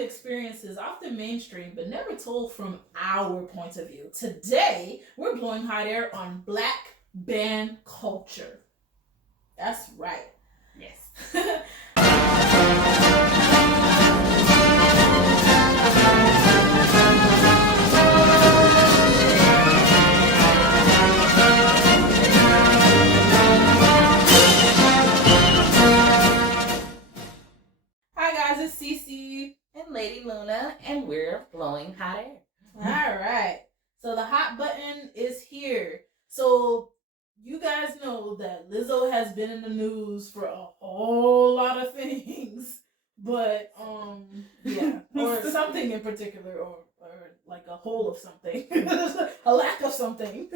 band experiences, often mainstream, but never told from our point of view. Today, we're blowing hot air on Black band culture. That's right. Yes. Hi guys, it's Cece and Lady Luna, and we're blowing hot air. All right. So the hot button is here. So you guys know that Lizzo has been in the news for a whole lot of things, but yeah, or something in particular, or like a whole of something, a lack of something.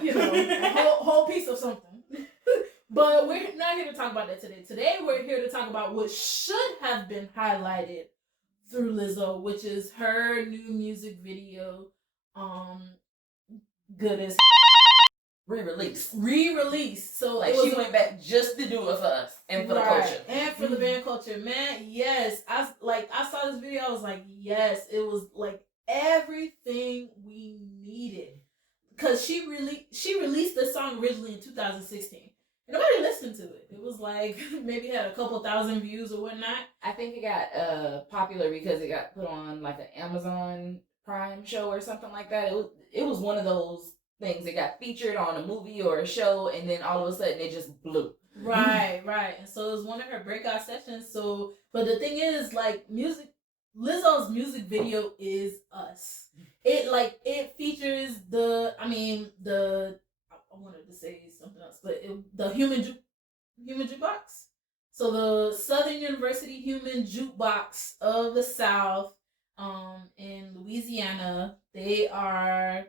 You know, a whole piece of something. But we're not here to talk about that today. Today we're here to talk about what should have been highlighted through Lizzo, which is her new music video, good as re-release. So like she went back just to do it for us and for the culture and for the band culture. Man, yes, I saw this video. I was like, yes, it was like everything we needed, because she released the song originally in 2016. Nobody listened to it. It was like maybe had a couple thousand views or whatnot. I think it got popular because it got put on like an Amazon Prime show or something like that. It was one of those things that got featured on a movie or a show, and then all of a sudden it just blew. Right. And so it was one of her breakout sessions. So, but the thing is, like, Lizzo's music video is us. It features I wanted to say something else, but the human jukebox. So the Southern University Human Jukebox of the South, in Louisiana, they are,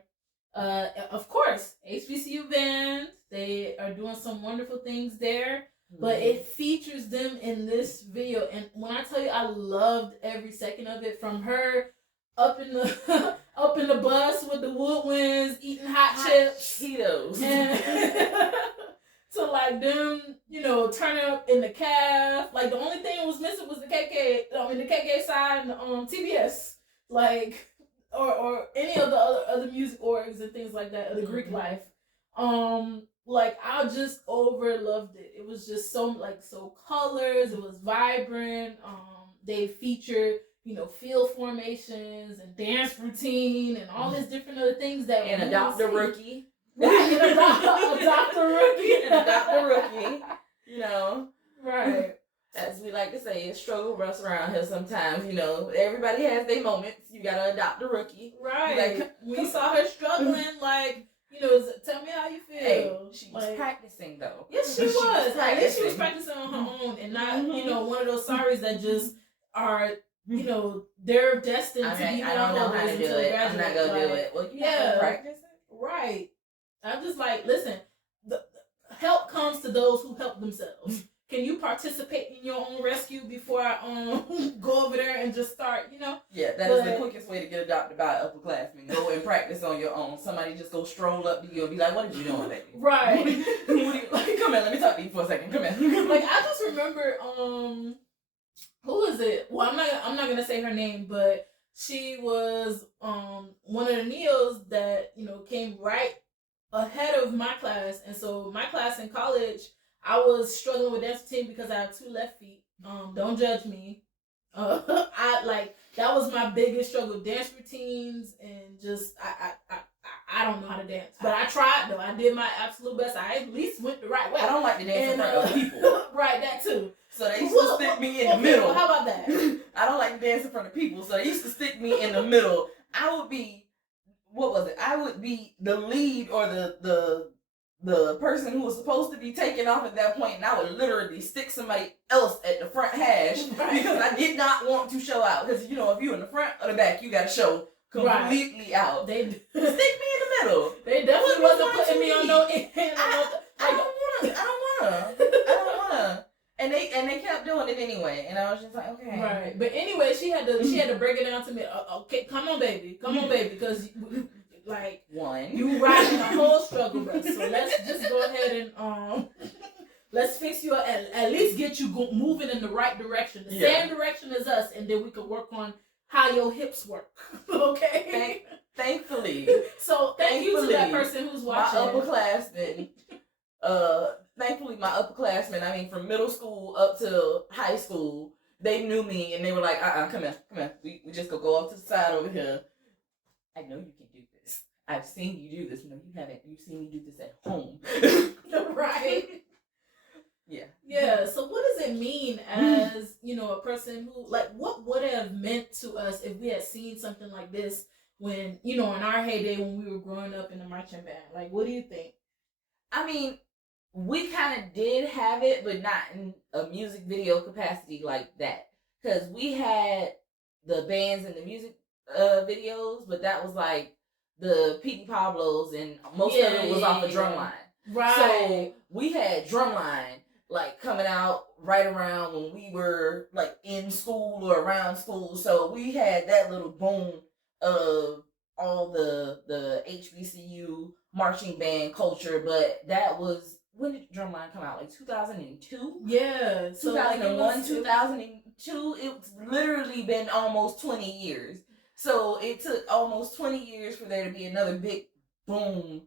of course, HBCU band. They are doing some wonderful things there, but it features them in this video. And when I tell you, I loved every second of it, from her up in the bus with the woodwinds eating hot chips, Cheetos, and to like them, turning up in the caf. Like the only thing that was missing was the KK side and TBS, like or any of the other music orgs and things like that, or the Greek life. Like I just loved it. It was just so colors. It was vibrant. They featured field formations and dance routine and all these different other things that and adopt a rookie. Right, and adopt a rookie. And adopt a rookie. Right. As we like to say, it's struggle bus around here sometimes. Everybody has their moments. You gotta adopt a rookie. Right. Like, we saw her struggling, tell me how you feel. Hey, she was practicing though. Yes, she was. At least she was practicing on her own, and not, one of those sorries that just are, they're destined to be I don't know how to do it. I'm not gonna do it. Well, you have to practice it. Right. I'm just like, listen, the help comes to those who help themselves. Can you participate in your own rescue before I go over there and just start, Yeah, that is the quickest way to get adopted by an upperclassman. Go and practice on your own. Somebody just go stroll up to you and be like, "What are you doing, baby?" Right. Come here, let me talk to you for a second. Come here. Like, I just remember, who is it? Well, I'm not gonna say her name, but she was one of the neos that came right ahead of my class, and so my class in college, I was struggling with dance routine because I have two left feet. Don't judge me. That was my biggest struggle: dance routines, and just I don't know how to dance, but I tried though. I did my absolute best. I at least went the right way. I don't like to dance in front of people. Right, that too. So they used to stick me in the middle. Well, how about that? I don't like to dance in front of people, so they used to stick me in the middle. I would be, what was it? I would be the lead or the person who was supposed to be taking off at that point, and I would literally stick somebody else at the front hash because I did not want to show out. Because if you're in the front or the back, you got to show completely out. They stick me in the middle. They definitely wasn't putting me on no end. I don't wanna. And they kept doing it anyway, and I was just like, okay. Right, but anyway, she had to break it down to me. Okay, come on, baby, because one, you riding a whole struggle bus. So let's just go ahead and let's fix you at least get you moving in the right direction, the same direction as us, and then we could work on how your hips work. Okay. Thankfully. So thank you to that person who's watching. My upperclassmen. Thankfully, my upperclassmen. I mean, from middle school up to high school, they knew me and they were like, come here. We just go off to the side over here. I know you can do this. I've seen you do this. No, you haven't. You've seen me do this at home. Right. Yeah. Yeah. So what does it mean as, a person who, like, what would it have meant to us if we had seen something like this when, in our heyday when we were growing up in the marching band? Like, what do you think? I mean, we kind of did have it, but not in a music video capacity like that. Because we had the bands and the music videos, but that was like the P.D. Pablos, and most of it was off of Drumline. Right. So we had Drumline like coming out right around when we were like in school or around school. So we had that little boom of all the HBCU marching band culture, but that was, when did Drumline come out? Like 2002? Yeah. So 2001, 2002. It's literally been almost 20 years. So it took almost 20 years for there to be another big boom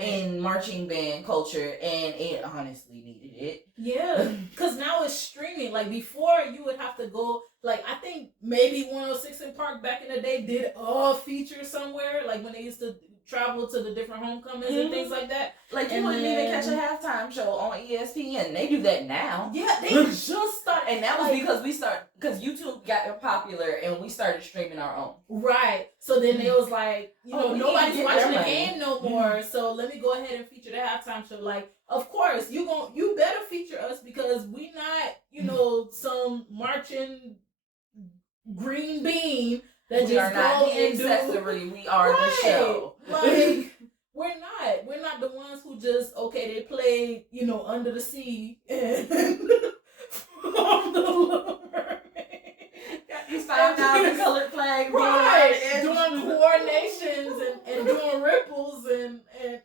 in marching band culture, and it honestly needed it. Yeah, because now it's streaming. Like, before, you would have to go, like, I think maybe 106 in Park back in the day did a feature somewhere, like when they used to travel to the different homecomings and things like that. Like, you wouldn't even catch a halftime show on ESPN. They do that now. Yeah, they just started. And that was because YouTube got popular and we started streaming our own. Right. So then it was like, nobody's watching the game no more. So let me go ahead and feature the halftime show. Like, of course, you better feature us because we not, some marching green bean that we just are not go the and accessory. We are the show. Like, we're not the ones who just, they play, Under the Sea and From the Little Mermaid. You find out the colored flag, right? Doing coordinations and doing ripples and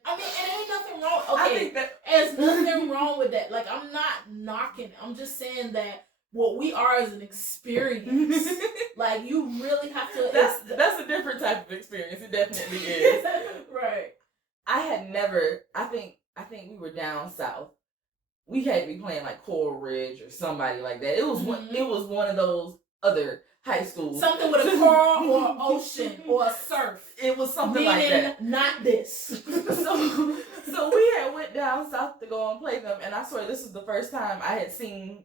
I mean, and ain't nothing wrong. I think there's nothing wrong with that. Like, I'm not knocking. I'm just saying that what we are is an experience. Like, you really have to. That's a different type of experience. It definitely is. Right. I had never. I think we were down south. We had to be playing like Coral Ridge or somebody like that. It was one of those other high schools. Something with a coral or ocean or a surf. It was something like that. Not this. So we had went down south to go and play them, and I swear this was the first time I had seen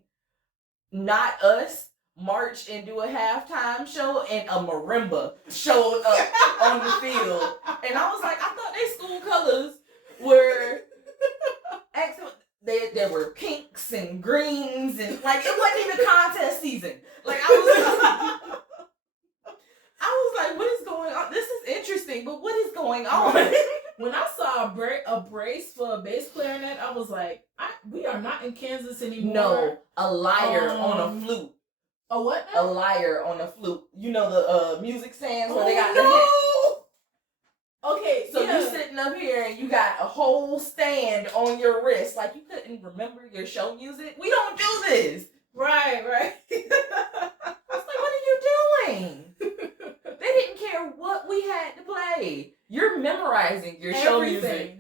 not us march and do a halftime show, and a marimba showed up on the field. And I was like, I thought they school colors were there were pinks and greens, and like it wasn't even contest season. Like I was like, what is going on? This is interesting, but what is going on? When I saw a brace for a bass clarinet, I was like, we are not in Kansas anymore. No, a lyre on a flute. A what now? A lyre on a flute. You know the music stands where they got the head. Okay, so you're sitting up here and you got a whole stand on your wrist. Like, you couldn't remember your show music? We don't do this. Right. I was like, what are you doing? They didn't care what we had to play. You're memorizing your show music.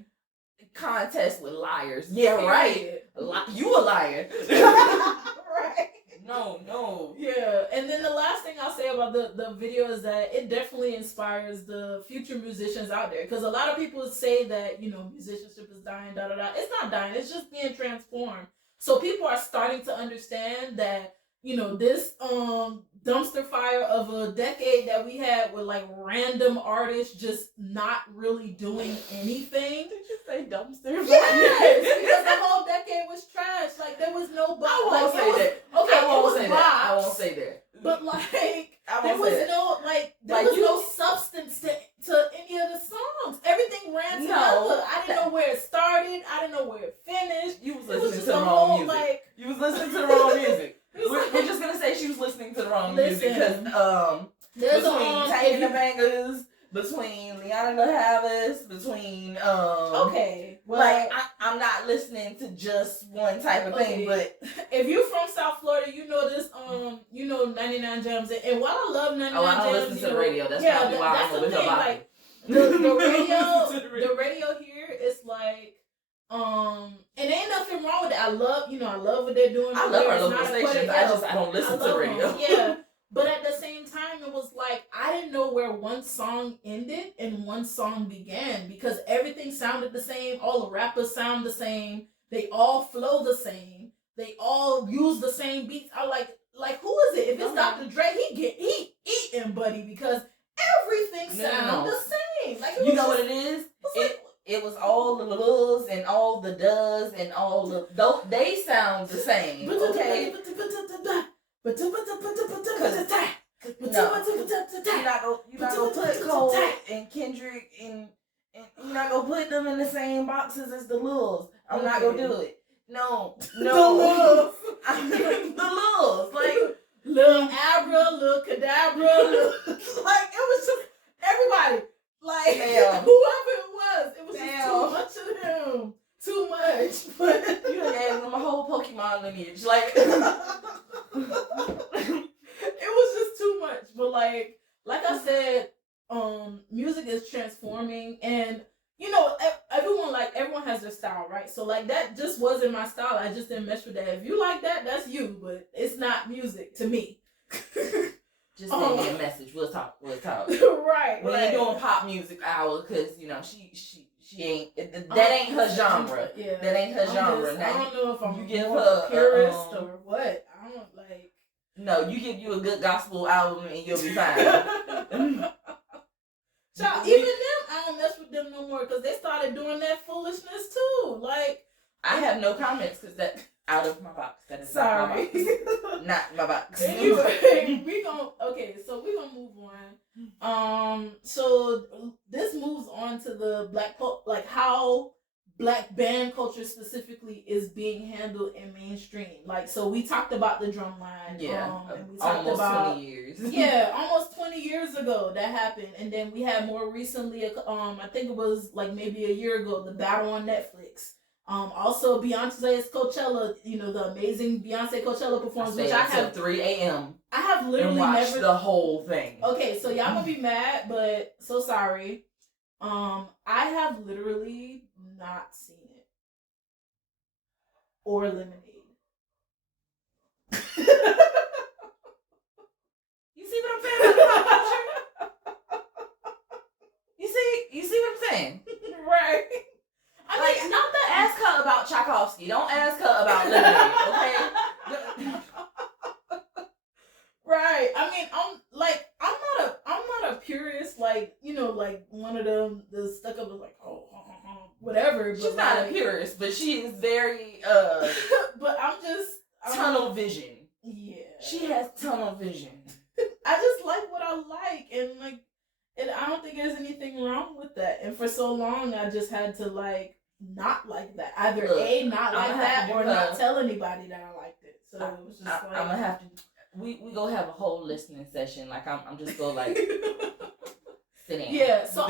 Contest with liars. Yeah, right. You a liar. Right. No. Yeah, and then the last thing I'll say about the video is that it definitely inspires the future musicians out there. Because a lot of people say that, musicianship is dying, It's not dying. It's just being transformed. So people are starting to understand that, this dumpster fire of a decade that we had with like random artists just not really doing anything. Did you say dumpster fire? Yes, because the whole decade was trash. Like, there was no I won't say that. Okay, I won't say that. But like, there was no substance to any of the songs. Everything ran together. I didn't know where it started. I didn't know where it finished. You was listening to the wrong music. You was listening to the wrong music. We're just gonna say she was listening to the wrong music because there's between Tank and the Bangers, between Liana De Havas, between Okay, well, like I'm not listening to just one type of thing, but if you're from South Florida, you know this. You know 99 Jams, and while I love 99 Jams, I don't listen to the radio. That's probably why that's I'm the with thing. her Like the radio here is like. And ain't nothing wrong with it. I love what they're doing. I love our local stations. I don't listen to the radio. Yeah. But at the same time, it was like I didn't know where one song ended and one song began because everything sounded the same. All the rappers sound the same. They all flow the same. They all use the same beats. I like who is it? If it's Dr. Dre, he eating, buddy, because everything sounds the same. Like you know what it is? It was all the loves and all the does and all the they sound the same. Okay. No, you're not gonna put Cole and Kendrick and you're not gonna put them in the same boxes as the Lils. I'm not gonna do it. No. The Lils. The Lils. Like Lil Abra, Lil Cadabra, like it was just everybody. Like whoever it was just too much of them. Too much. But you done added them a whole Pokemon lineage. Like it was just too much. But like I said, music is transforming, and you know, everyone has their style, right? So like that just wasn't my style. I just didn't mesh with that. If you like that, that's you, but it's not music to me. Just send me a message. We'll talk. Right. We ain't doing pop music hour because you know she ain't that ain't her genre. Yeah. That ain't her genre. I don't know if I'm you give her her purist or what. I don't like. No, you give you a good gospel album and you'll be fine. Child, even them, I don't mess with them no more because they started doing that foolishness too. Like I have no comments because that out of my box. That is sorry, not my box. Anyway, we gonna move on. So this moves on to the how Black band culture specifically is being handled in mainstream. Like, so we talked about the drum line. Yeah, and we talked almost about 20 years. Yeah, almost 20 years ago that happened, and then we had more recently. I think it was like maybe a year ago, the battle on Netflix. Also Beyonce's Coachella, the amazing Beyonce Coachella performance, which I have 3 a.m. I have literally never the whole thing. Okay, so y'all gonna be mad, but so sorry. I have literally not seen it or Lemonade. You see what I'm saying about the pop culture? You see what I'm saying? Right. Not to ask her about Tchaikovsky. Don't ask her about Lemonade, okay? Right. I mean, I'm not a purist, like one of them the stuck up was like, whatever. She's not a purist, but she is very but I'm tunnel vision. Yeah. She has tunnel vision. I just like what I like, and I don't think there's anything wrong with that. And for so long I just had to not like that. Either not like that or not tell anybody that I liked it. So it was just I'm gonna have to we go have a whole listening session. Like I'm just go sit down. Yeah, so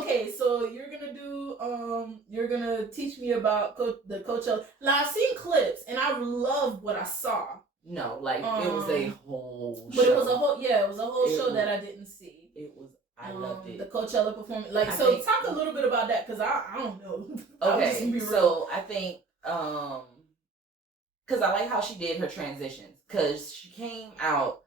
okay, so you're gonna teach me about the Coachella. Now I've seen clips and I love what I saw. No, it was a whole show. But it was a whole show that I didn't see. I loved it. The Coachella performance. Talk a little bit about that because I don't know. Okay, so I think because I like how she did her transitions. Because she came out,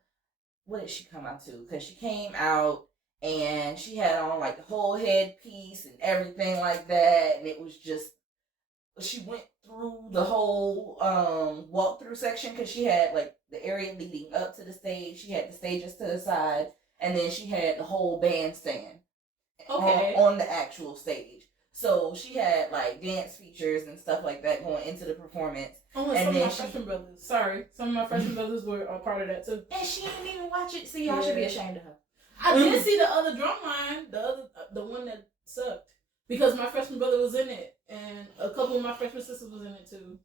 what did she come out to? Because she came out and she had on the whole headpiece and everything like that, and it was just, she went through the whole walkthrough section because she had the area leading up to the stage. She had the stages to the side, and then she had the whole bandstand on the actual stage. So she had dance features and stuff like that going into the performance. Oh, and some of my freshman brothers. Sorry, some of my freshman brothers were a part of that too. And she didn't even watch it. See, y'all should be ashamed of her. I did see the other drum line, the one that sucked, because my freshman brother was in it, and a couple of my freshman sisters was in it too.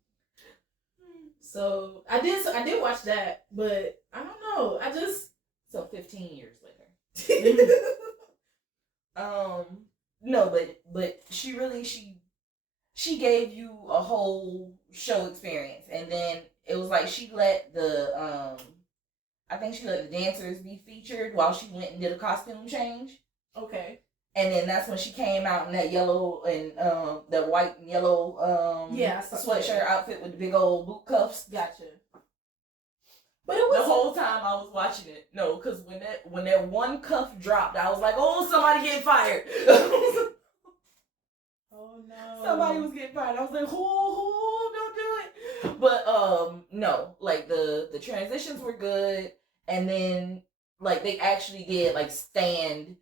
So I did watch that, but I don't know. So 15 years later. No, but she gave you a whole show experience, and then it was like she let the I think she let the dancers be featured while she went and did a costume change. Okay. And then that's when she came out in that yellow and the white and yellow sweatshirt outfit with the big old boot cuffs. Gotcha. But it was the whole time I was watching it. No, because when that one cuff dropped, I was like, oh, somebody getting fired. Oh no. Somebody was getting fired. I was like, oh, don't do it. But no, like the transitions were good, and then like they actually did like stand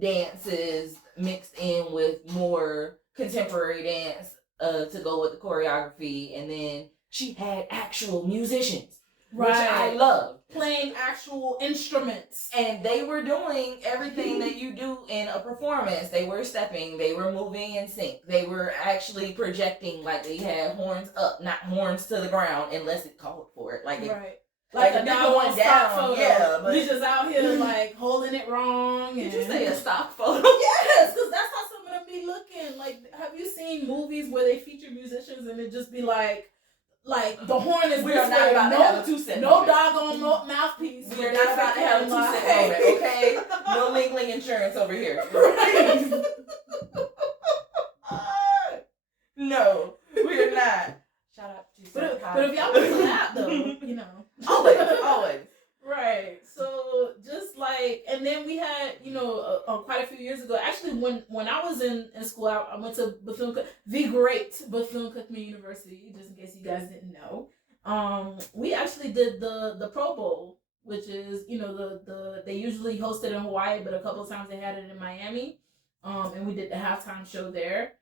dances mixed in with more contemporary dance to go with the choreography, and then she had actual musicians, which I love, playing actual instruments, and they were doing everything that you do in a performance. They were stepping, they were moving in sync, they were actually projecting, like they had horns up, not horns to the ground unless it called for it, like right. Like a going down, photo. Yeah, but we just out here like holding it wrong. Did you say a stock photo? Yes, because that's how some of them be looking. Like, have you seen movies where they feature musicians and it just be like the horn is we are not about to have a two-step no doggone mouthpiece. We are not about to have a two-step moment, okay? No Ling insurance over here. No, we are not. Shout out to but if y'all would clap though, you know. Always. Right. So just like, and then we had, quite a few years ago, actually when I was in school, I went to the great Bethune-Cookman University, just in case you guys didn't know. We actually did the Pro Bowl, which is, they usually host it in Hawaii, but a couple of times they had it in Miami. And we did the halftime show there.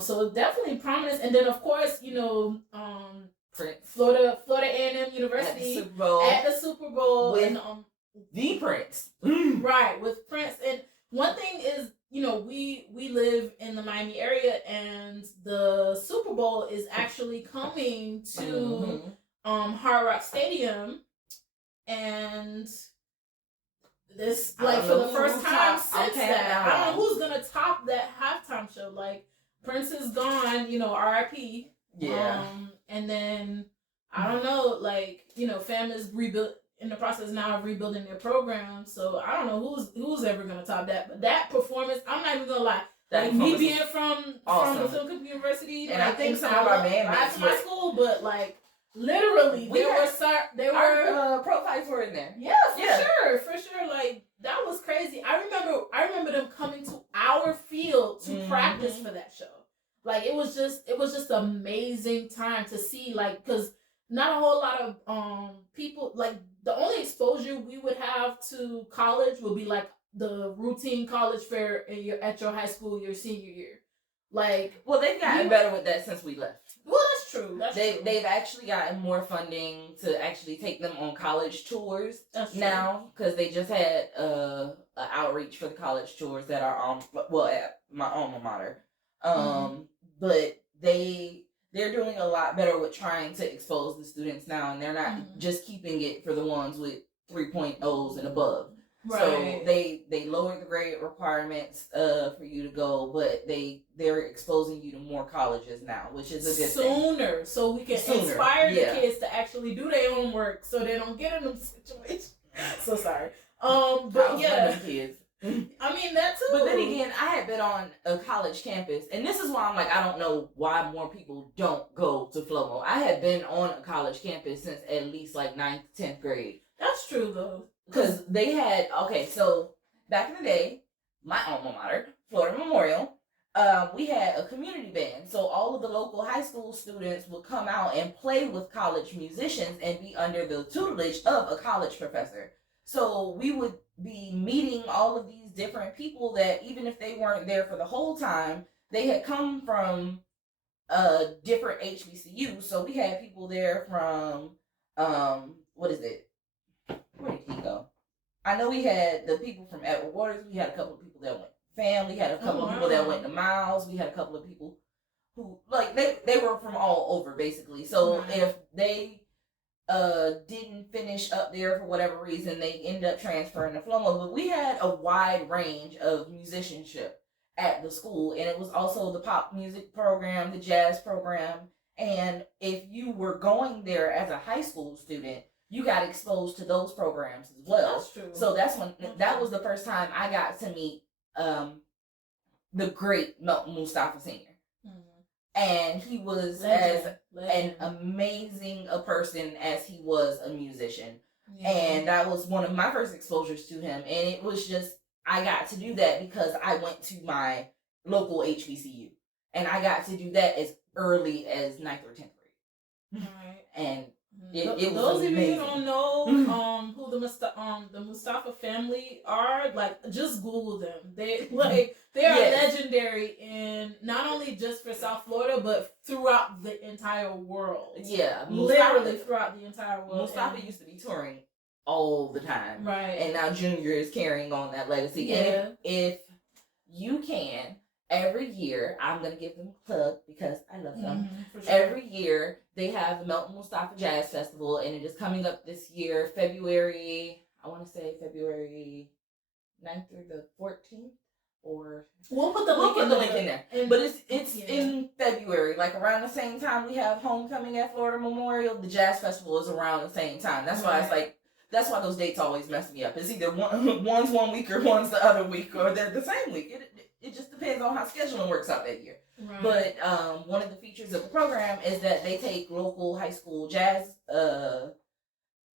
So definitely prominence, and then of course, Prince. Florida A&M University at the Super Bowl with and the Prince, right, with Prince. And one thing is, we live in the Miami area, and the Super Bowl is actually coming to Hard Rock Stadium, and this like for the first time since that, I don't know who's gonna top that halftime show. Like, Prince is gone, R.I.P. Yeah. And then I don't know, like, fam is in the process now of rebuilding their program. So I don't know who's ever gonna top that. But that performance, I'm not even gonna lie. Like, me being from Bethune-Cookman University, and I think some of our bandmates to my school, but like literally our pro fights were in there. Yeah, for sure. Like, that was crazy. I remember them coming to our field to practice for that show. Like, it was just amazing time to see, like, because not a whole lot of people, like, the only exposure we would have to college would be like the routine college fair at your high school your senior year. Like, well, they've gotten better with that since we left. Well, that's true. They've actually gotten more funding to actually take them on college tours now, because they just had an outreach for the college tours that are at my alma mater. But they're doing a lot better with trying to expose the students now, and they're not just keeping it for the ones with 3.0s and above. Right. So they lowered the grade requirements for you to go, but they're exposing you to more colleges now, which is a good thing. So we can inspire the kids to actually do their homework, so they don't get in them situations. So sorry. But yeah, kids. I mean, that too. But then again, I had been on a college campus, and this is why I'm like, I don't know why more people don't go to Flomo. I had been on a college campus since at least like 9th, 10th grade. That's true, though. Because they had, so back in the day, my alma mater, Florida Memorial, we had a community band. So all of the local high school students would come out and play with college musicians and be under the tutelage of a college professor. So we would be meeting all of these different people that, even if they weren't there for the whole time, they had come from different HBCUs. So we had people there from, where did he go? I know we had the people from Edward Waters. We had a couple of people that went FAM. We had a couple of people that went to Miles. We had a couple of people who, like, they were from all over, basically. So if they didn't finish up there for whatever reason. They ended up transferring to Flomo. But we had a wide range of musicianship at the school, and it was also the pop music program, the jazz program. And if you were going there as a high school student, you got exposed to those programs as well. That's true. So that was the first time I got to meet the great Melton Mustafa Sr. And he was an amazing a person as he was a musician. Yeah. And that was one of my first exposures to him. And it was just, I got to do that because I went to my local HBCU. And I got to do that as early as 9th or 10th grade. Right. And it was those amazing. of you who don't know who the Mustafa family are, like, just Google them. They are legendary in not only just for South Florida but throughout the entire world. Yeah, literally throughout the entire world. Mustafa used to be touring all the time, right? And now Junior is carrying on that legacy. Yeah. And if you can. Every year, I'm going to give them a plug because I love them. Sure. Every year, they have the Melton Mustafa Jazz Festival, and it is coming up this year, February 9th through the 14th. Or we'll put the link in there. But it's in February, like around the same time we have homecoming at Florida Memorial. The Jazz Festival is around the same time. That's why it's like, that's why those dates always mess me up. It's either one's one week or one's the other week, or they're the same week. It just depends on how scheduling works out that year. Right. But one of the features of the program is that they take local high school jazz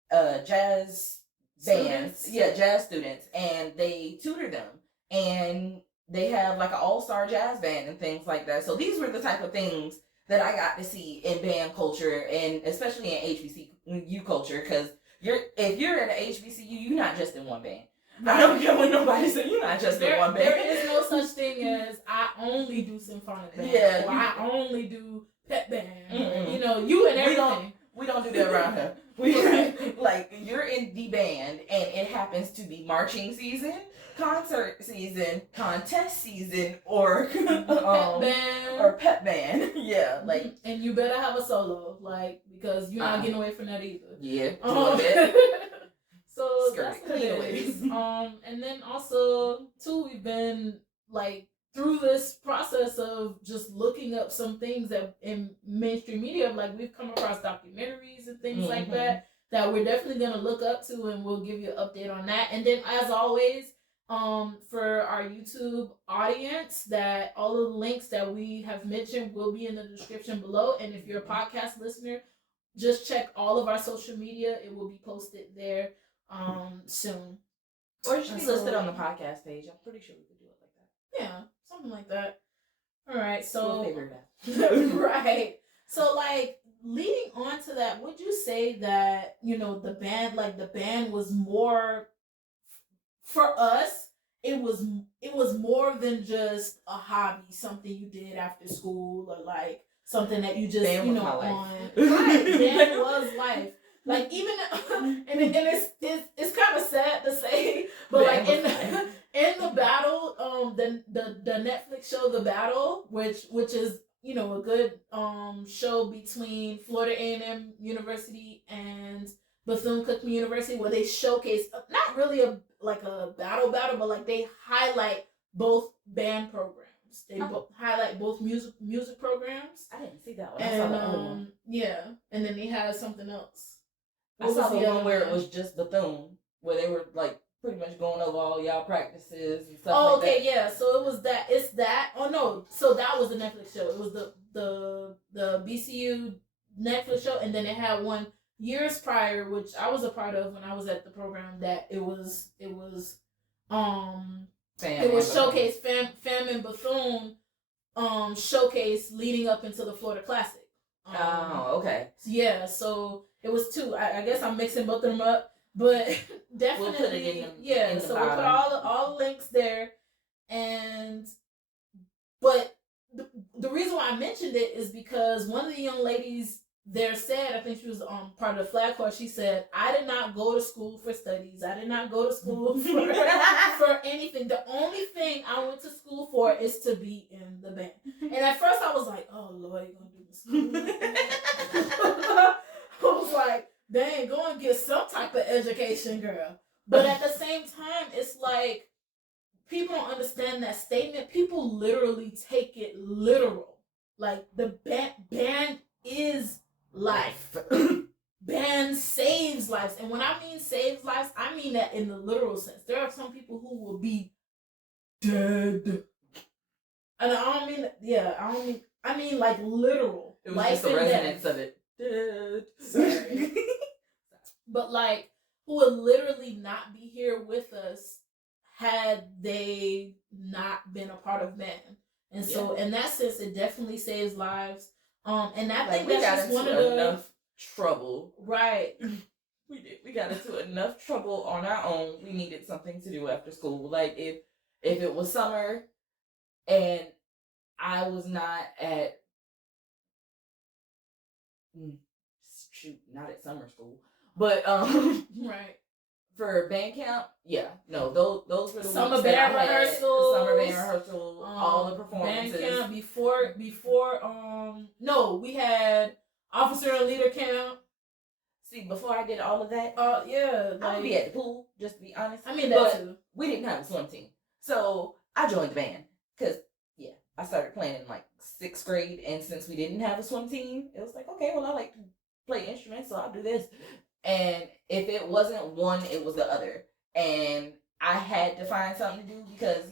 bands, jazz students, and they tutor them, and they have like an all-star jazz band and things like that. So these were the type of things that I got to see in band culture, and especially in HBCU culture, because if you're at an HBCU, you're not just in one band. I don't care what nobody says. You're not just in one band. There is no such thing as I only do symphonic band. Or I only do pep band. Mm-hmm. You and everything. We don't do that around here. Like, you're in the band, and it happens to be marching season, concert season, contest season, or pep band. Yeah, like, and you better have a solo, like, because you're not getting away from that either. Yeah. So that's what it is. And then also too, we've been like through this process of just looking up some things that in mainstream media, like we've come across documentaries and things like that we're definitely gonna look up to, and we'll give you an update on that. And then as always, for our YouTube audience, that all of the links that we have mentioned will be in the description below. And if you're a podcast listener, just check all of our social media. It will be posted there soon. Or it should be listed on the podcast page. I'm pretty sure we could do it like that. Yeah, something like that. All right, so we'll figure it out. Right. So like leading on to that, would you say that, the band was more for us, it was more than just a hobby, something you did after school, or like something that you just on right, band was life. Like, even and it's kind of sad to say, but like in the battle, the Netflix show The Battle, which is a good show between Florida A&M University and Bethune-Cookman University, where they showcase not really a battle, but like they highlight both band programs. They highlight both music programs. I didn't see that one. And I saw the other one. Yeah, and then they had something else. I saw the one where it was just Bethune, where they were like pretty much going over all y'all practices and stuff. Oh, okay, yeah. So it was that. It's that. Oh no. So that was the Netflix show. It was the BCU Netflix show, and then it had one years prior, which I was a part of when I was at the program. That it was showcase Fam and Bethune showcase leading up into the Florida Classic. Okay. Yeah, so it was two. I guess I'm mixing both of them up, but definitely, we'll put it in the so we'll put all the links there, but the reason why I mentioned it is because one of the young ladies there said, I think she was part of the flag corps, she said, I did not go to school for studies. I did not go to school for anything. The only thing I went to school for is to be in the band. And at first I was like, oh Lord, you're going to do this school. I was like, Dang, go and get some type of education, girl. But at the same time, it's like people don't understand that statement. People literally take it literal. Like the band is life. Band saves lives. And when I mean saves lives, I mean that in the literal sense. There are some people who will be dead. And I mean like literal. It was life just the resonance of it. Dead. But like, who would literally not be here with us had they not been a part of band. And so in that sense, it definitely saves lives. And I think that's just one of the enough trouble. Right. We got into enough trouble on our own. We needed something to do after school. Like if it was summer and I was not at not at summer school, but right. For band camp, those were the summer band rehearsals, all the performances. Band camp before we had officer and leader camp. See, before I did all of that, I would be at the pool, just to be honest. I mean, that too. We didn't have a swim team, so I joined the band because I started playing in like 6th grade, and since we didn't have a swim team, it was like, okay, well, I like to play instruments, so I'll do this. And if it wasn't one, it was the other. And I had to find something to do because,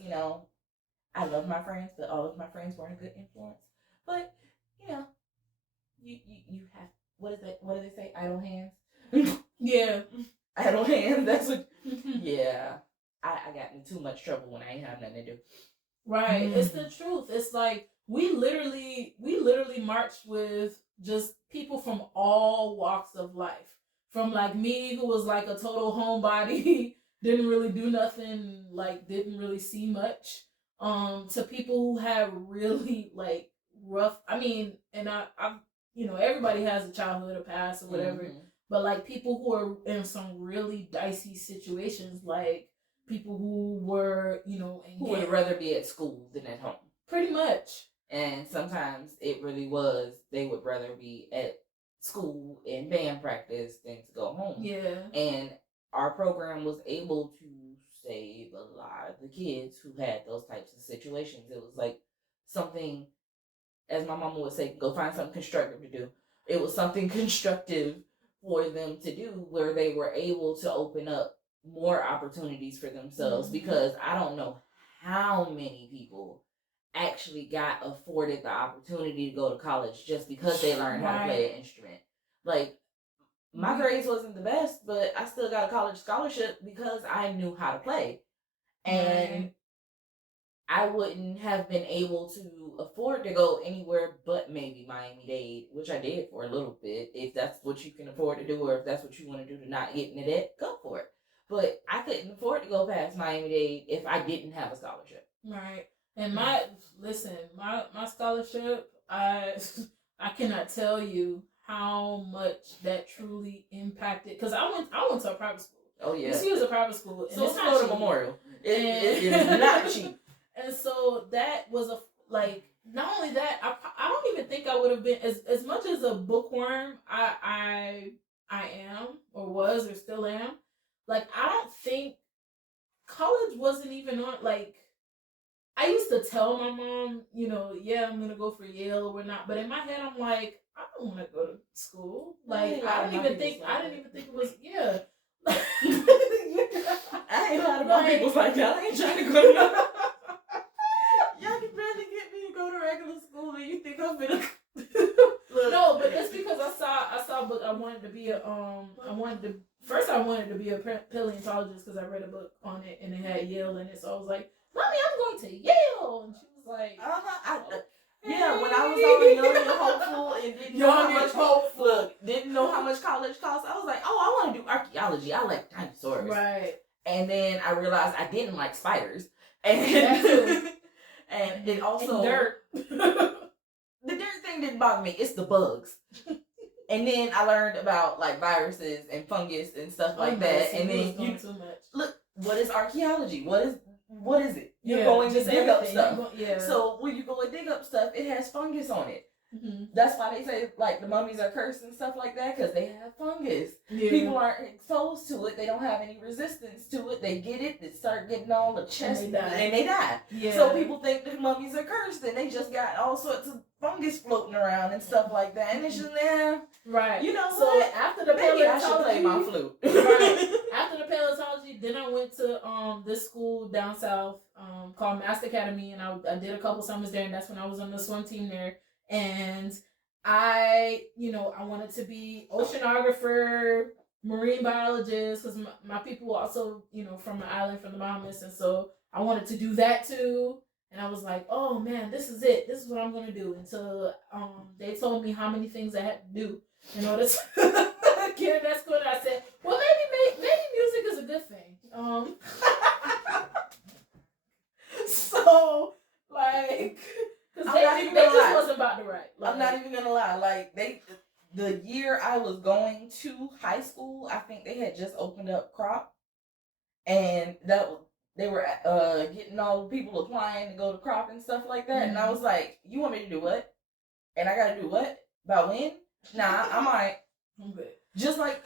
I love my friends, but all of my friends weren't a good influence. But, you have, what is it? What do they say? Idle hands? Yeah. Idle hands, that's what, yeah. I got in too much trouble when I ain't have nothing to do. Right. It's the truth. It's like, we literally marched with just people from all walks of life. From like me, who was like a total homebody, didn't really do nothing, like didn't really see much, to people who had really like rough. I mean, and I everybody has a childhood, a past, or whatever. Mm-hmm. But like people who are in some really dicey situations, like people who were, who would rather be at school than at home. Pretty much. And sometimes it really was they would rather be at school and band practice than to go home. Yeah. And our program was able to save a lot of the kids who had those types of situations. It was like something, as my mama would say, go find something constructive to do. It was something constructive for them to do where they were able to open up more opportunities for themselves. Mm-hmm. Because I don't know how many people actually got afforded the opportunity to go to college just because they learned how to play an instrument. Like, my grades wasn't the best, but I still got a college scholarship because I knew how to play. And I wouldn't have been able to afford to go anywhere but maybe Miami-Dade, which I did for a little bit. If that's what you can afford to do, or if that's what you want to do to not get into debt, go for it. But I couldn't afford to go past Miami-Dade if I didn't have a scholarship. Right. And my scholarship, I cannot tell you how much that truly impacted. Because I went to a private school. Oh yeah. This was a private school. So it's not cheap. Memorial. It is not cheap. And so that was not only that, I don't even think I would have been as much as a bookworm I am or was or still am. Like, I don't think college wasn't even on, like, I used to tell my mom, I'm going to go for Yale or whatnot. But in my head, I'm like, I don't want to go to school. Like, I didn't even think it was, yeah. I ain't heard about people like that. I ain't trying to go to y'all can barely get me to go to regular school and you think I'm gonna No, but that's because I saw a book. I wanted to be a paleontologist because I read a book on it and it had Yale in it. So I was like, Mommy, I'm going to Yale. And she was like, yeah, when I was all young and hopeful and didn't know how much college cost, I was like, I want to do archaeology. I like dinosaurs. Right. And then I realized I didn't like spiders. And and it also and dirt. The dirt thing didn't bother me. It's the bugs. And then I learned about like viruses and fungus and stuff like that. And then too much. Look, what is archaeology? What is it? You're going to dig up stuff. So when you go and dig up stuff, it has fungus on it. Mm-hmm. That's why they say like the mummies are cursed and stuff like that, because they have fungus. Yeah. People aren't exposed to it. They don't have any resistance to it. They get it. They start getting all the chest and they die. Yeah. So people think the mummies are cursed and they just got all sorts of fungus floating around and stuff like that. And it's just right. You know so what? After the maybe I should play my flute. Right. After the paleontology, then I went to this school down south called Master Academy, and I did a couple summers there, and that's when I was on the swim team there. And I wanted to be oceanographer, marine biologist, because my people were also, from an island, from the Bahamas, and so I wanted to do that too. And I was like, oh man, this is it. This is what I'm gonna do. Until they told me how many things I had to do in order to get in that school. And I said, well, maybe music is a good thing. So like, because they just wasn't about to write. I'm not even gonna lie. Like the year I was going to high school, I think they had just opened up Crop, and they were getting all the people applying to go to Crop and stuff like that. Mm-hmm. And I was like, you want me to do what? And I gotta do what? By when? Nah, I'm alright. I'm good. Just like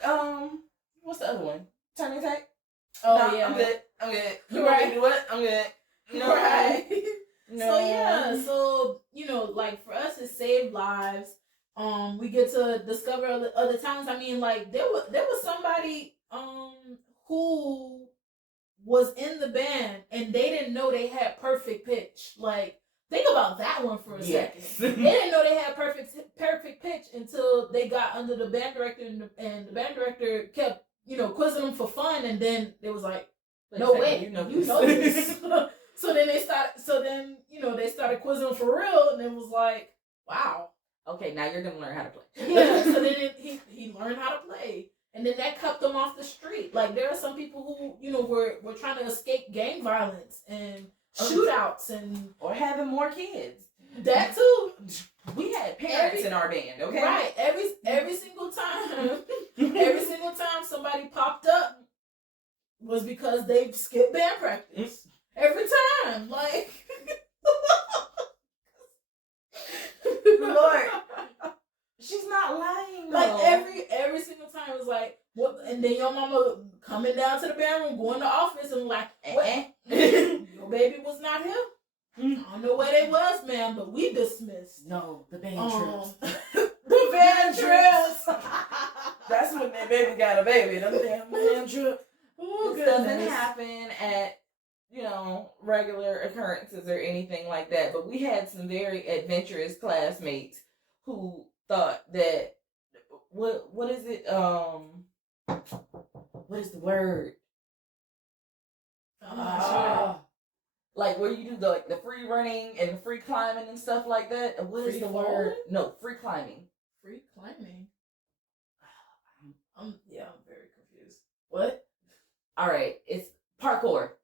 what's the other one? Turning Tech? Oh nah, yeah. I'm good. You want me to do what? I'm good. No. Right. No. So yeah, like for us it saved lives. We get to discover other talents. I mean, like there was somebody who was in the band and they didn't know they had perfect pitch. Like, think about that one for a second. They didn't know they had perfect pitch until they got under the band director, and the band director kept quizzing them for fun, and then it was like, no way, you know this. So then they started quizzing them for real, and it was like, wow. Okay, now you're gonna learn how to play. Yeah, so then he learned how to play, and then that kept them off the street. Like there are some people who were trying to escape gang violence and shootouts or having more kids. That too. We had parents in our band, okay? Right. Every single time somebody popped up was because they skipped band practice. Every time, like. Lord, she's not lying. Though. Like every single time it was like, what? And then your mama coming down to the band room, going to the office, and like, what? Your baby was not here. I don't know where they was, man, but we dismissed. No, the band trips. The band trips. That's when that baby got a baby. Them damn band trips. This doesn't happen at regular occurrences or anything like that. But we had some very adventurous classmates who thought that what is it? What is the word? I'm not sure. Like where you do the free running and the free climbing and stuff like that. What is the word? No, free climbing. Free climbing. I'm very confused. What? All right, it's parkour.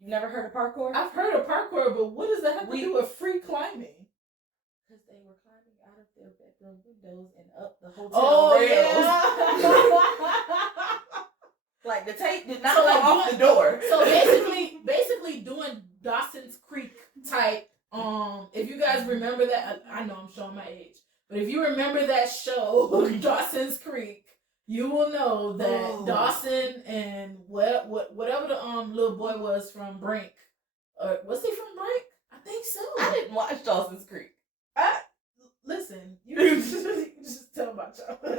You never heard of parkour? I've heard of parkour, but what does that have to do with free climbing? Because they were climbing out of their bedroom windows and up the hotel rails. Yeah. Like the tape did not come off the door. So basically doing Dawson's Creek type. If you guys remember that, I know I'm showing my age, but if you remember that show, Dawson's Creek, you will know that Dawson and whatever the little boy was from Brink, was he from Brink? I think so. I didn't watch Dawson's Creek. Listen, you just tell about y'all. Look.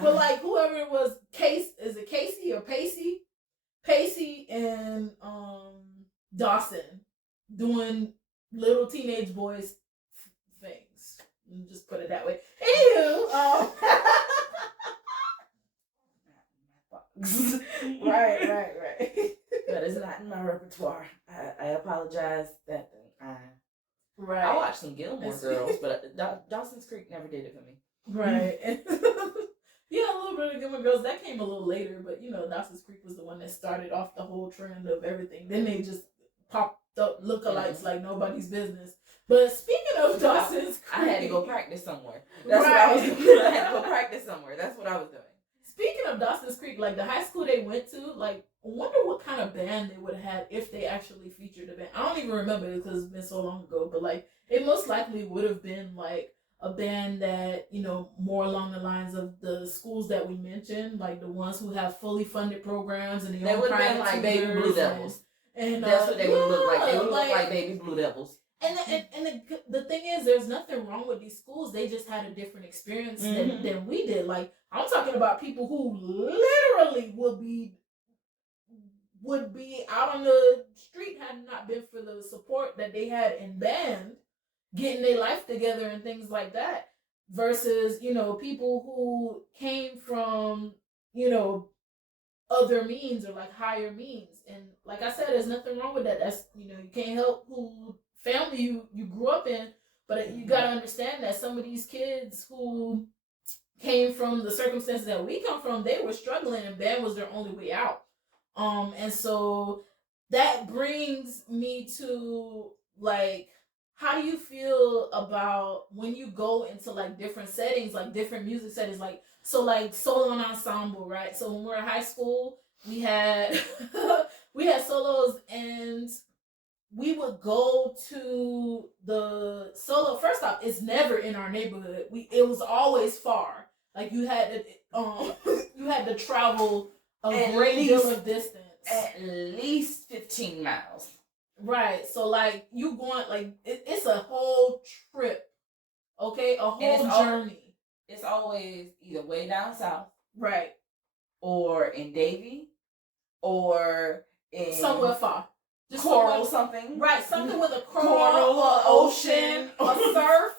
But like whoever it was, is it Casey or Pacey? Pacey and Dawson doing little teenage boys things. Just put it that way. Anywho, right. That is not in my repertoire. I apologize. Right. I watched some Gilmore Girls, but Dawson's Creek never did it for me. Right. Yeah, a little bit of Gilmore Girls. That came a little later, but Dawson's Creek was the one that started off the whole trend of everything. Then they just popped up lookalikes like nobody's business. But speaking of Dawson's Creek, I had to go practice somewhere. That's what I was doing. I had to go practice somewhere. That's what I was doing. speaking of Dawson's Creek, like the high school they went to, like, I wonder what kind of band they would have had if they actually featured a band. I don't even remember it because it's been so long ago, but like it most likely would have been like a band that, you know, more along the lines of the schools that we mentioned, like the ones who have fully funded programs and they would have been like Baby Blue Devils. And that's what they would look like. They would look like Baby Blue Devils. And the thing is, there's nothing wrong with these schools. They just had a different experience than we did. Like, I'm talking about people who literally would be out on the street had it not been for the support that they had in band, getting their life together and things like that. Versus, you know, people who came from, you know, other means or like higher means. And like I said, there's nothing wrong with that. That's, you know, you can't help who family you grew up in, but you got to understand that some of these kids who came from the circumstances that we come from, they were struggling and band was their only way out. And so that brings me to like, how do you feel about when you go into like different settings, like different music settings, like, so like solo and ensemble, right? So when we were in high school, we had we had solos, and we would go to the solo. First off, it's never in our neighborhood. It was always far. Like you had to travel a great deal of distance. At least 15 miles. Right. So like you going like it's a whole trip. Okay, a whole journey. It's always either way down south. Right. Or in Davie. Or in somewhere far. Just coral something. Right, something with a coral or ocean or surf.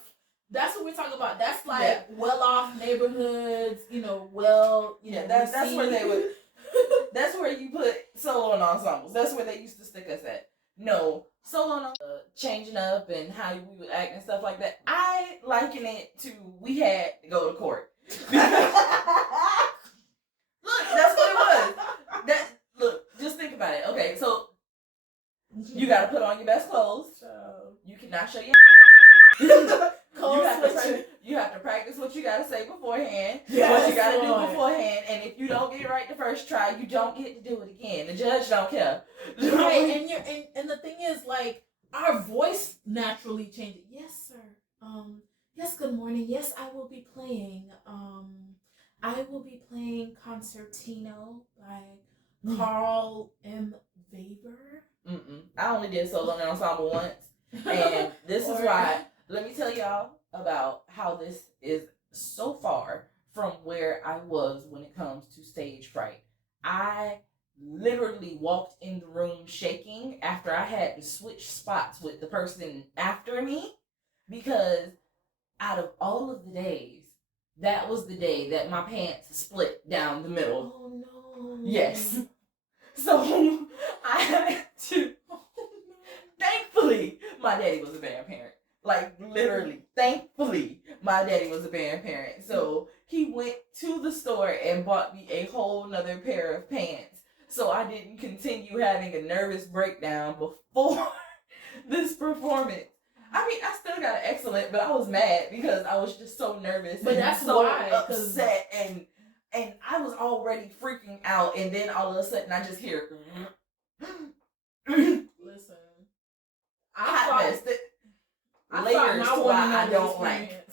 That's what we're talking about. That's like well-off neighborhoods, you know, that's where they would, that's where you put solo and ensembles. That's where they used to stick us at. No, solo and changing up and how we would act and stuff like that. I liken it to we had to go to court. Look, that's what it was. Look, just think about it. Okay, so you gotta put on your best clothes. You cannot show your you have to practice what you gotta say beforehand. Yes, what you gotta do beforehand. And if you don't get it right the first try, you don't get to do it again. The judge don't care. Right, and the thing is, like, our voice naturally changes. Yes, sir. Yes, good morning. Yes, I will be playing. I will be playing Concertino by Carl M. Weber. I only did solo and ensemble once, and this is why. Let me tell y'all about how this is so far from where I was when it comes to stage fright. I literally walked in the room shaking after I had to switch spots with the person after me, because out of all of the days, that was the day that my pants split down the middle. Oh no. Yes. So I had to. Thankfully, my daddy was a band parent. Like, literally, thankfully, my daddy was a band parent. So he went to the store and bought me a whole nother pair of pants, so I didn't continue having a nervous breakdown before this performance. I mean, I still got an excellent, but I was mad because I was just so nervous. But that's so why, upset, and I was already freaking out, and then all of a sudden I just hear. Listen, I missed it. Layers to why I don't like.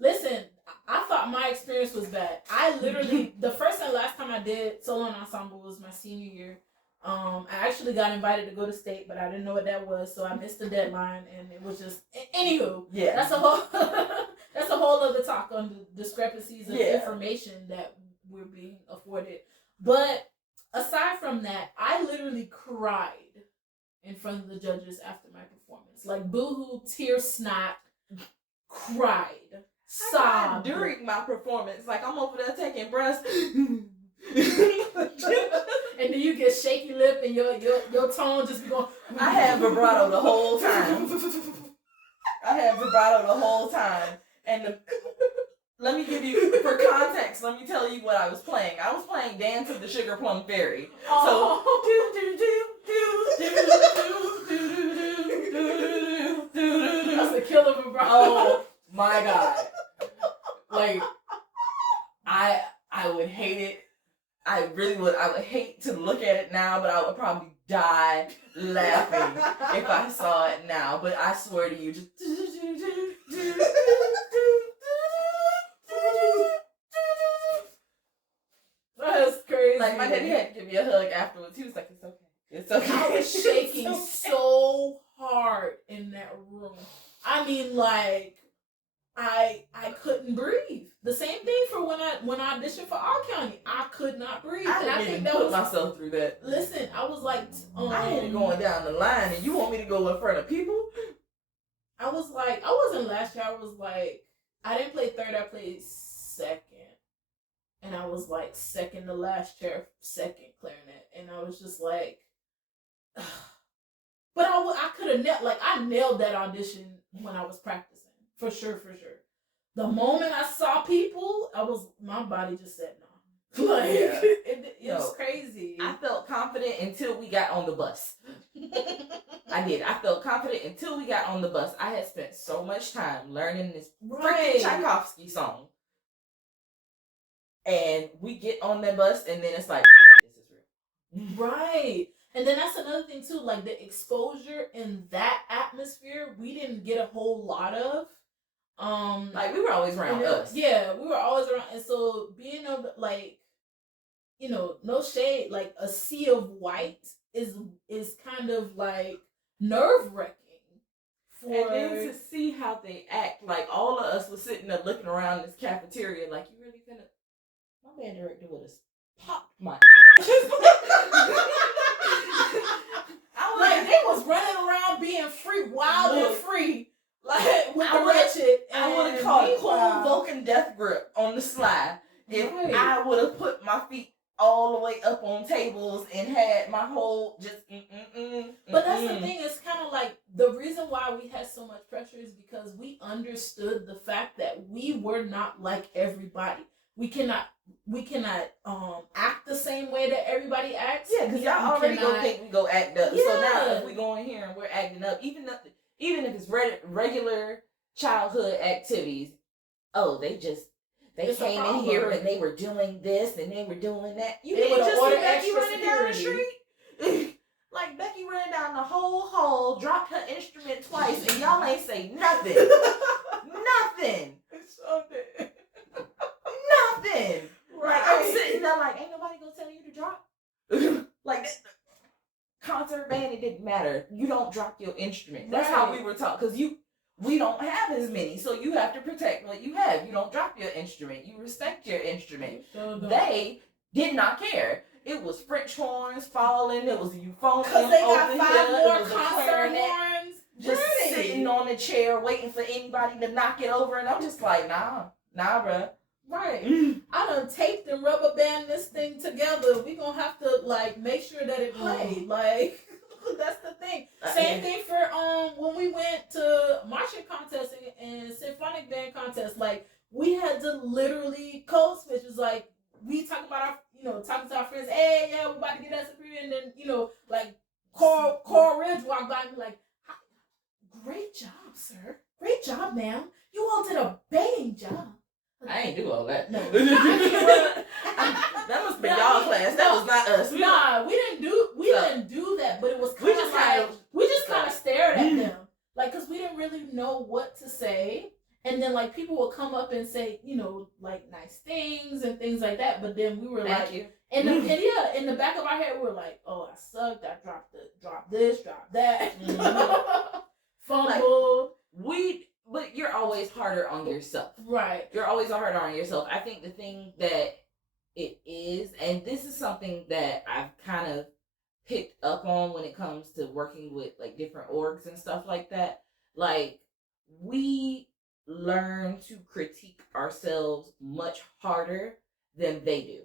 Listen, I thought my experience was bad. I literally, the first and last time I did solo and ensemble was my senior year. I actually got invited to go to state, but I didn't know what that was, so I missed the deadline, and it was just. Anywho, yeah, that's a whole other talk on the discrepancies of information that we're being afforded. But aside from that, I literally cried in front of the judges after my performance, like boohoo, tear snot, cried, sobbed during my performance. Like, I'm over there taking breaths. And then you get shaky lip and your tone just be going. I had vibrato the whole time. And let me give you, for context, let me tell you what I was playing. I was playing Dance of the Sugar Plum Fairy. So, that's the killer vibrato. Oh my God. Like, I I would hate it. I really would. I would hate to look at it now, but I would probably die laughing if I saw it now. But I swear to you, just that's crazy. like my daddy had to give me a hug afterwards. He was like, "It's okay, it's okay." I was shaking so hard in that room. I mean, like I couldn't breathe. The same thing for when I auditioned for All County. I could not breathe. I didn't even put myself through that. Listen, I was like, I had it going down the line, and you want me to go in front of people? I was like, I wasn't last year. I was like, I didn't play third. I played second, and I was like second to last chair, second clarinet, and I was just like, ugh. But I could have I nailed that audition when I was practicing for sure. The moment I saw people, my body just said no. Like it was crazy. I felt confident until we got on the bus. I did. I felt confident until we got on the bus. I had spent so much time learning this freaking Tchaikovsky song. And we get on that bus, and then it's like, this is real. Right. And then that's another thing, too. Like, the exposure in that atmosphere, we didn't get a whole lot of. Like, we were always around us. Yeah, we were always around. And so, being able to, like, you know, no shade, like, a sea of white is kind of, like, nerve-wracking. And then to see how they act, like, all of us was sitting there looking around this cafeteria, like, you really finna... My band director would have popped my... Like, they was running around being free, wild and free. Like, with the ratchet. I would have caught a cool Vulcan death grip on the slide if I would have put my feet all the way up on tables and had my whole just But that's the thing, it's kind of like the reason why we had so much pressure is because we understood the fact that we were not like everybody. We cannot act the same way that everybody acts. Yeah, because y'all already gonna think we go act up. Yeah. So now if we go in here and we're acting up, even if it's regular childhood activities, they came in here and they were doing this and they were doing that. You didn't just see Becky running down the street? Like, Becky ran down the whole hall, dropped her instrument twice, and y'all ain't say nothing. Nothing. Nothing. Right. Like, I'm sitting there like, ain't nobody gonna tell you to drop? Like, concert band, it didn't matter. You don't drop your instrument. That's how we were taught, because we don't have as many, so you have to protect what you have. You don't drop your instrument. You respect your instrument. They did not care. It was French horns falling. It was a euphonium because they got over 5 here. more concert horns. Just sitting on the chair waiting for anybody to knock it over, and I'm just like, nah, bruh. Right. I done taped and rubber band this thing together. We gonna have to like make sure that it played. Like, that's the thing. Same thing for when we went to marching contest and symphonic band contest. Like, we had to literally code switch. It's like we talk about talking to our friends. Hey, yeah, we're about to get that superior, and then like Cora Ridge walked by and be like, "Great job, sir. Great job, ma'am. You all did a bang job." I ain't do all that. No. That must be y'all class. That was not us. We didn't do that, but it was kind of like we just kind of stared at them, like, because we didn't really know what to say, and then like people would come up and say like nice things and things like that, but then we were Thank you. in the back of our head we were like, oh, I sucked. I dropped this, dropped that, fumble. But you're always harder on yourself. Right. You're always harder on yourself. I think the thing that it is, and this is something that I've kind of picked up on when it comes to working with like different orgs and stuff like that. Like, we learn to critique ourselves much harder than they do.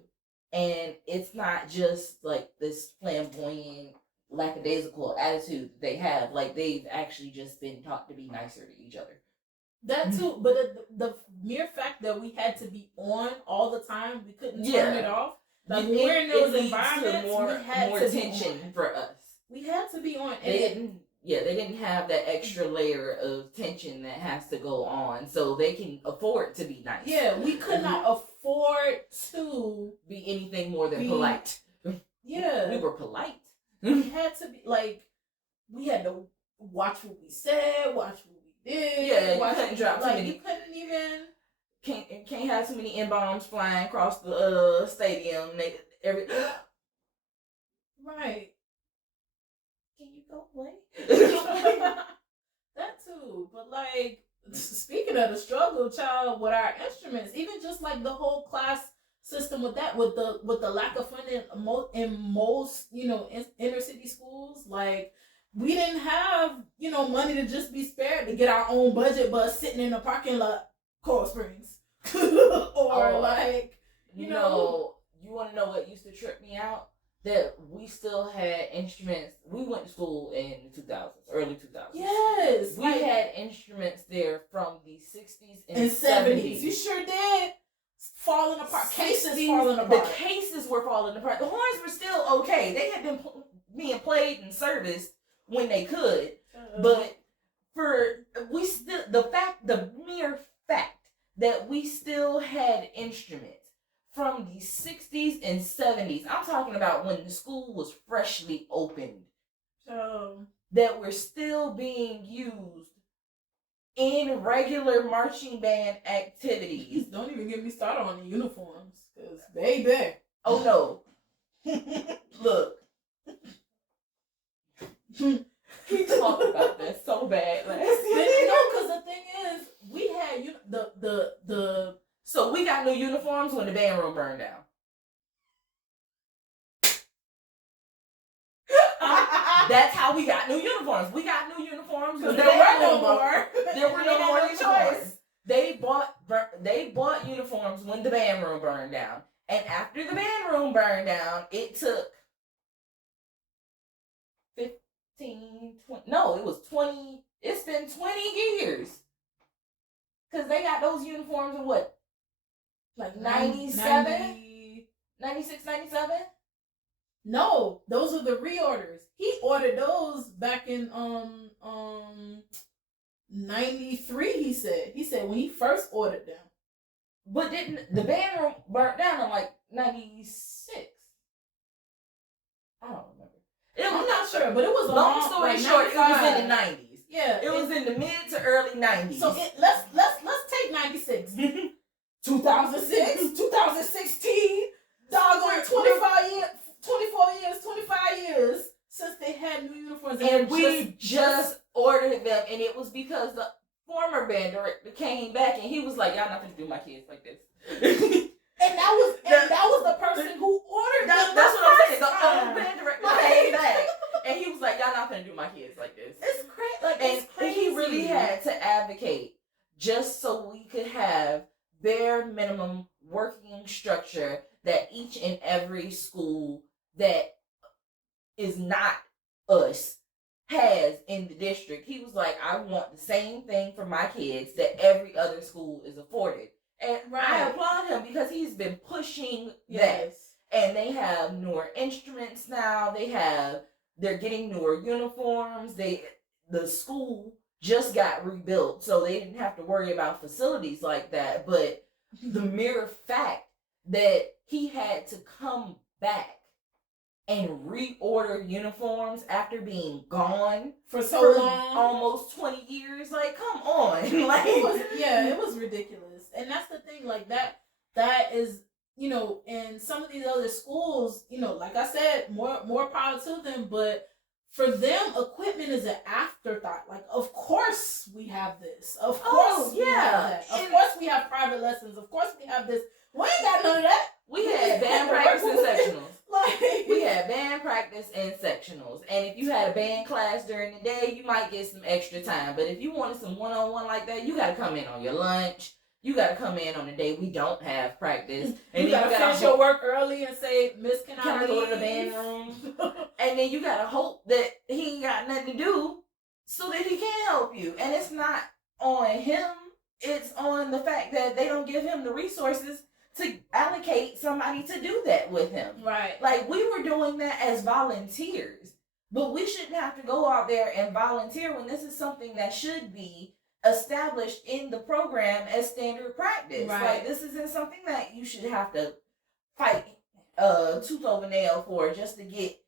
And it's not just like this flamboyant, lackadaisical attitude that they have. Like, they've actually just been taught to be nicer to each other. That too, but the mere fact that we had to be on all the time, we couldn't turn it off. Like, we're in those environments, we had more tension for us. We had to be on. They didn't have that extra layer of tension that has to go on, so they can afford to be nice. Yeah, we could not afford to be anything more than polite. Yeah. We were polite. We had to be like, we had to watch what we said, watch what we did. Yeah, watch you couldn't drop too many. You couldn't even. Can't have too many N-bombs flying across the stadium. Right. Can you go away? That too, but like speaking of the struggle, child, with our instruments, even just like the whole class system with that, with the lack of funding in most inner city schools, like we didn't have money to just be spared to get our own budget bus sitting in a parking lot, Coral Springs, or like you know. You want to know what used to trip me out? That we still had instruments. We went to school in the 2000s, early 2000s. Yes. We had instruments there from the 60s and 70s. You sure did. Falling apart. Cases falling apart. The cases were falling apart. The horns were still okay. They had been being played and serviced when they could. But the mere fact that we still had instruments from the 60s and 70s. I'm talking about when the school was freshly opened. That were still being used in regular marching band activities. Don't even get me started on the uniforms, because baby. Oh no. Look. He talked about that so bad last year. No, because the thing is, we had the So we got new uniforms when the band room burned down. That's how we got new uniforms. We got new uniforms because there were no more. There were no more uniforms. They bought uniforms when the band room burned down, and after the band room burned down, it took 15, 20. No, it was 20. It's been 20 years because they got those uniforms in what? Like 97? 96, 97? No, those are the reorders. He ordered those back in 93, he said when he first ordered them. But didn't the band room burnt down in like 96? I don't remember. I'm not sure, but it was a long story short, it was in the 90s. Yeah. It was in the mid to early 90s. So let's take 96. 2006, 2016, doggone 25 years since they had new uniforms. And we just ordered them, and it was because the former band director came back and he was like, y'all not gonna do my kids like this. and that was the person who ordered them. That's what I'm saying. The old band director came back and he was like, y'all not gonna do my kids like this. It's crazy. It's crazy. He really had to advocate just so we could have bare minimum working structure that each and every school that is not us has in the district. He was like, I want the same thing for my kids that every other school is afforded. And I applaud him because he's been pushing that. And they have newer instruments now. They're getting newer uniforms. The school just got rebuilt, so they didn't have to worry about facilities like that. But the mere fact that he had to come back and reorder uniforms after being gone for long, almost 20 years, like, come on. Like, it was ridiculous. And that's the thing, like, that is, in some of these other schools, like I said, more power to them, but for them, equipment is an afterthought. Like, of course we have this. Of course we have that. Of course we have private lessons. Of course we have this. We ain't got none of that. We had band practice and sectionals. We had band practice and sectionals. And if you had a band class during the day, you might get some extra time. But if you wanted some one-on-one like that, you got to come in on your lunch. You got to come in on the day we don't have practice. And you got to finish your work early and say, Miss, can I go to the band room? And then you got to hope that he ain't got nothing to do so that he can help you. And it's not on him. It's on the fact that they don't give him the resources to allocate somebody to do that with him. Right. Like, we were doing that as volunteers. But we shouldn't have to go out there and volunteer when this is something that should be established in the program as standard practice. Right. Like, this isn't something that you should have to fight tooth over nail for just to get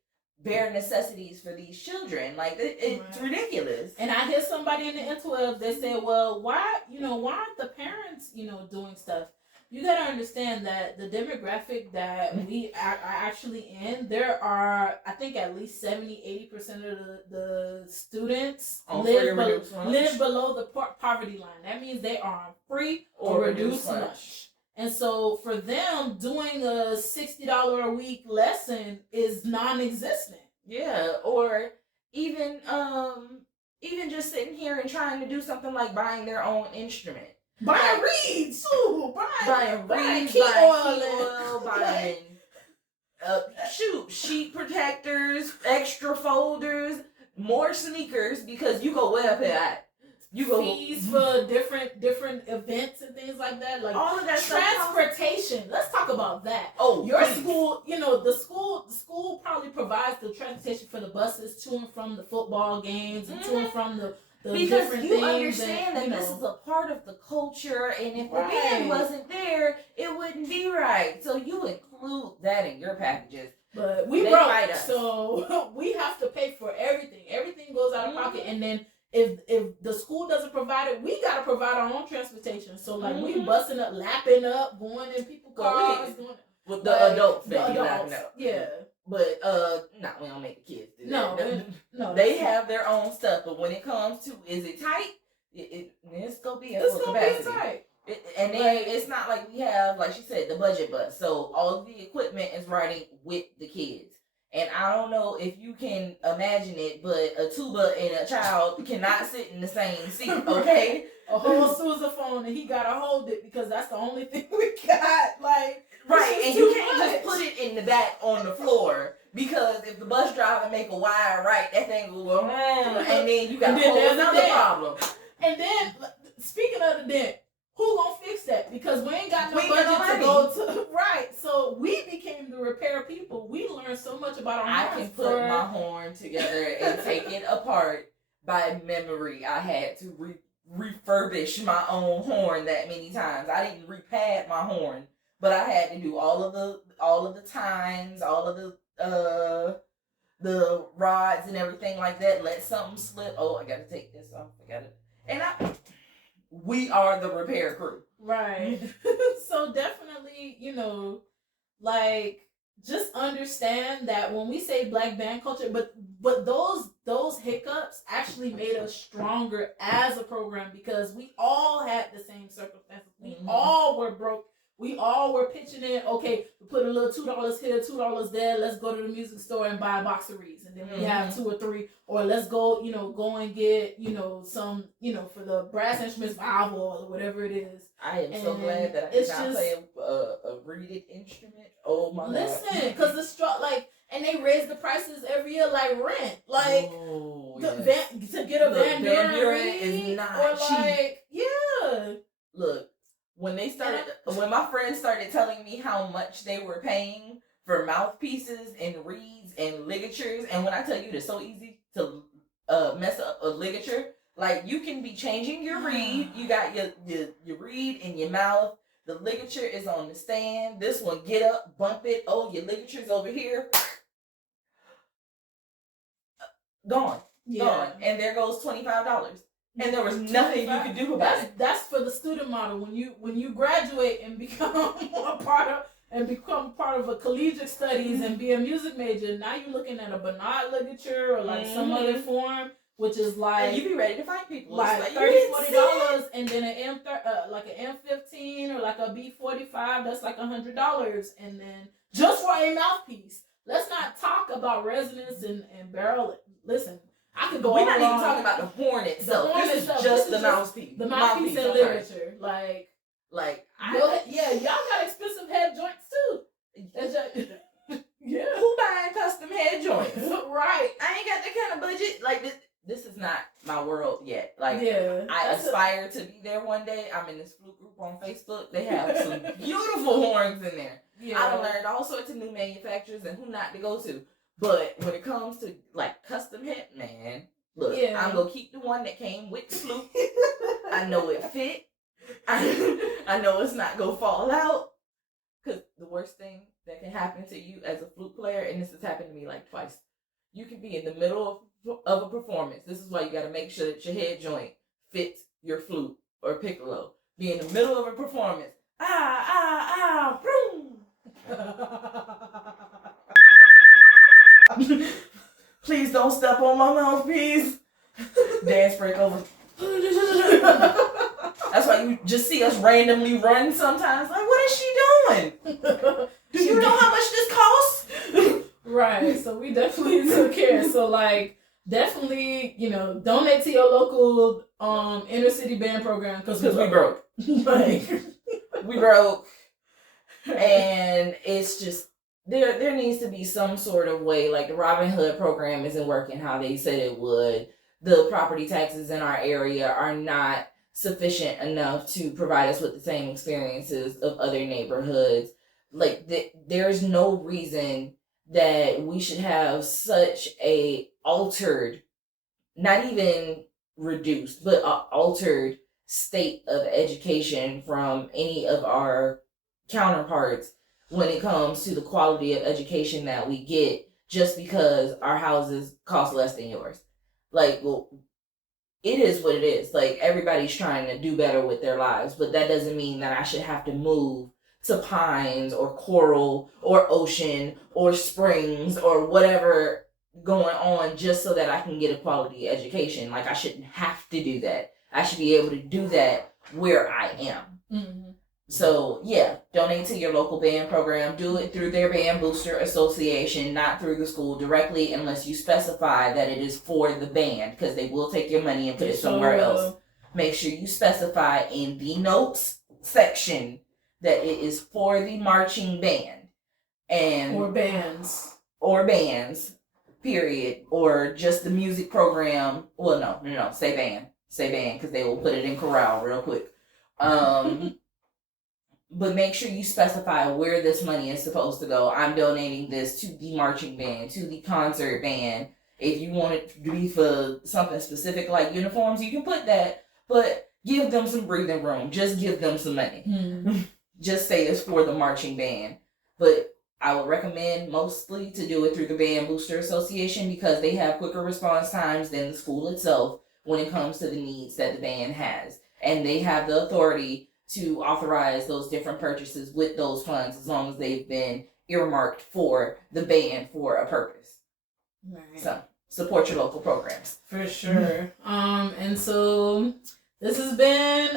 bare necessities for these children. Like, it's ridiculous. And I hear somebody in the interwebs, they say, well, why aren't the parents, doing stuff? You got to understand that the demographic that we are actually in, there are, I think, at least 70-80% of the students live below the poverty line. That means they are on free or reduced lunch. And so for them, doing a $60 a week lesson is non-existent. Yeah, or even just sitting here and trying to do something like buying their own instrument. Buying reeds too. Buying key oil, buying sheet protectors, extra folders, more sneakers, because you go way up here. Fees for different events and things like that. Like all of that transportation. Let's talk about that. Oh, your school, the school probably provides the transportation for the buses to and from the football games and to and from the because different you things understand that this is a part of the culture, and if the band wasn't there, it wouldn't be right. So you include that in your packages. But we broke, so we have to pay for everything. Everything goes out of pocket, and then if the school doesn't provide it, we gotta provide our own transportation. So like we busting up, lapping up, going in people's cars, going with the adults. Yeah. But we don't make the kids do that. No, they have their own stuff. But when it comes to, is it tight? It's gonna be tight. And then it's not like we have, like she said, the budget bus. So all of the equipment is riding with the kids. And I don't know if you can imagine it, but a tuba and a child cannot sit in the same seat. Okay, a whole Sousa phone, and he gotta hold it because that's the only thing we got. Like. Right, and you can't just put it in the back on the floor, because if the bus driver make a wire right, that thing will go, and then you got a whole another problem. And then, speaking of the dent, who gonna fix that? Because we ain't got no budget to go to. Right, so we became the repair people. We learned so much about our horns. I can put my horn together and take it apart by memory. I had to refurbish my own horn that many times. I didn't repad my horn. But I had to do all of the tines, all of the rods and everything like that. Let something slip. Oh, I gotta take this off. We are the repair crew. Right. So definitely, like, just understand that when we say black band culture, but those hiccups actually made us stronger as a program, because we all had the same circumstances. We all were broke. We all were pitching in, okay, we put a little $2 here, $2 there, let's go to the music store and buy a box of reeds. And then we have 2 or 3, or let's go, go and get, some, for the brass instruments, valve or whatever it is. I am so glad that I did not play a reeded instrument. Oh my God. Listen, because and they raise the prices every year like rent. Like, to get a Van is not cheap. Like, yeah. Look. When my friends started telling me how much they were paying for mouthpieces and reeds and ligatures, and when I tell you it's so easy to mess up a ligature, like you can be changing your reed, you got your reed in your mouth, the ligature is on the stand, this one get up, bump it, oh your ligature's over here, gone, and there goes $25. And there was nothing you could do about it. That's for the student model. When you graduate and become part of a collegiate studies and be a music major, now you're looking at a Bernard ligature or like some other form, which is like, and you be ready to fight people. Like $30-$40, and then an M15 or like a B45, that's like $100, and then just for a mouthpiece. Let's not talk about resonance and barrel. Listen. I could go. We're not even talking about the horn itself. This is just the mouthpiece. The mouthpiece and ligature. Like y'all got expensive head joints too. Yeah. Who buying custom head joints? Right. I ain't got that kind of budget. Like this is not my world yet. Like I aspire to be there one day. I'm in this Flute group on Facebook. They have some beautiful horns in there. Yeah. I've learned all sorts of new manufacturers and who not to go to. But when it comes to like custom head, man, Look, Yeah. I'm gonna keep the one that came with the flute. I know it fit. I know it's not gonna fall out. Because the worst thing that can happen to you as a flute player, and this has happened to me like twice, you can be in the middle of a performance. This is why you got to make sure that your head joint fits your flute or piccolo. Be in the middle of a performance. Boom. Please don't step on my mouthpiece. Dance break over. That's why you just see us randomly run sometimes. Like, what is she doing? Do you know how much this costs? Right. So we definitely took care. So like, definitely, donate to your local inner city band program because we broke. Like, we broke, and it's just there needs to be some sort of way. Like the Robin Hood program isn't working how they said it would. The property taxes in our area are not sufficient enough to provide us with the same experiences of other neighborhoods. Like there's no reason that we should have such a altered, not even reduced, but altered state of education from any of our counterparts when it comes to the quality of education that we get just because our houses cost less than yours. Like, well, it is what it is. Like, everybody's trying to do better with their lives, but that doesn't mean that I should have to move to Pines or Coral or Ocean or Springs or whatever going on just so that I can get a quality education. Like, I shouldn't have to do that. I should be able to do that where I am. Mm-hmm. So, yeah, donate to your local band program. Do it through their band booster association, not through the school directly, unless you specify that it is for the band, because they will take your money and put it somewhere else. Make sure you specify in the notes section that it is for the marching band. Or bands, period. Or just the music program. Well, no, say band, because they will put it in chorale real quick. But make sure you specify where this money is supposed to go. I'm donating this to the marching band, to the concert band. If you want it to be for something specific like uniforms, you can put that. But give them some breathing room. Just give them some money. Mm-hmm. Just say it's for the marching band. But I would recommend mostly to do it through the Band Booster Association because they have quicker response times than the school itself when it comes to the needs that the band has. And they have the authority to authorize those different purchases with those funds as long as they've been earmarked for the band for a purpose. Right. So support your local programs. For sure. And so this has been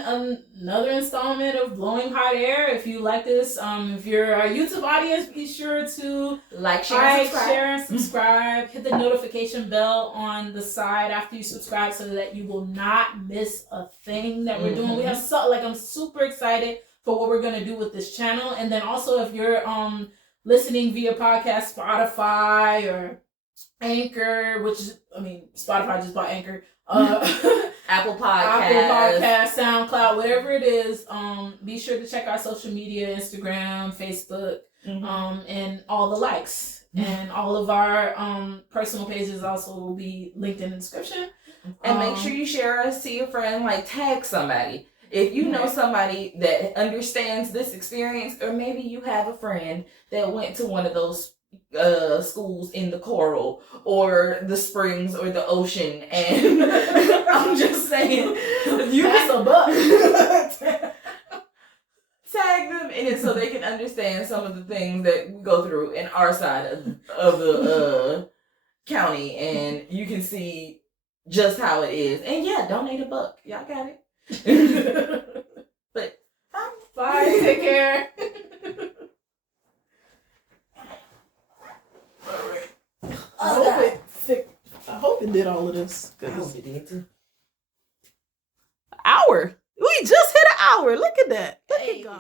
another installment of Blowing Hot Air. If you like this, if you're our YouTube audience, be sure to like, share, and subscribe. Hit the notification bell on the side after you subscribe so that you will not miss a thing that we're doing. We have I'm super excited for what we're gonna do with this channel. And then also if you're listening via podcast, Spotify or Anchor, Spotify just bought Anchor. Apple Podcast, SoundCloud, whatever it is. Be sure to check our social media, Instagram, Facebook, and all the likes. And all of our personal pages also will be linked in the description. And make sure you share us to your friend, like tag somebody. If you know somebody that understands this experience, or maybe you have a friend that went to one of those schools in the Coral or the Springs or the Ocean, and I'm just saying, you pass a buck. Tag them in it so they can understand some of the things that we go through in our side of the county, and you can see just how it is. And yeah, donate $1. Y'all got it. But bye. Take care. I hope it did all of this. I hope it did too. Hour. We just hit an hour. Look at that. Look at God.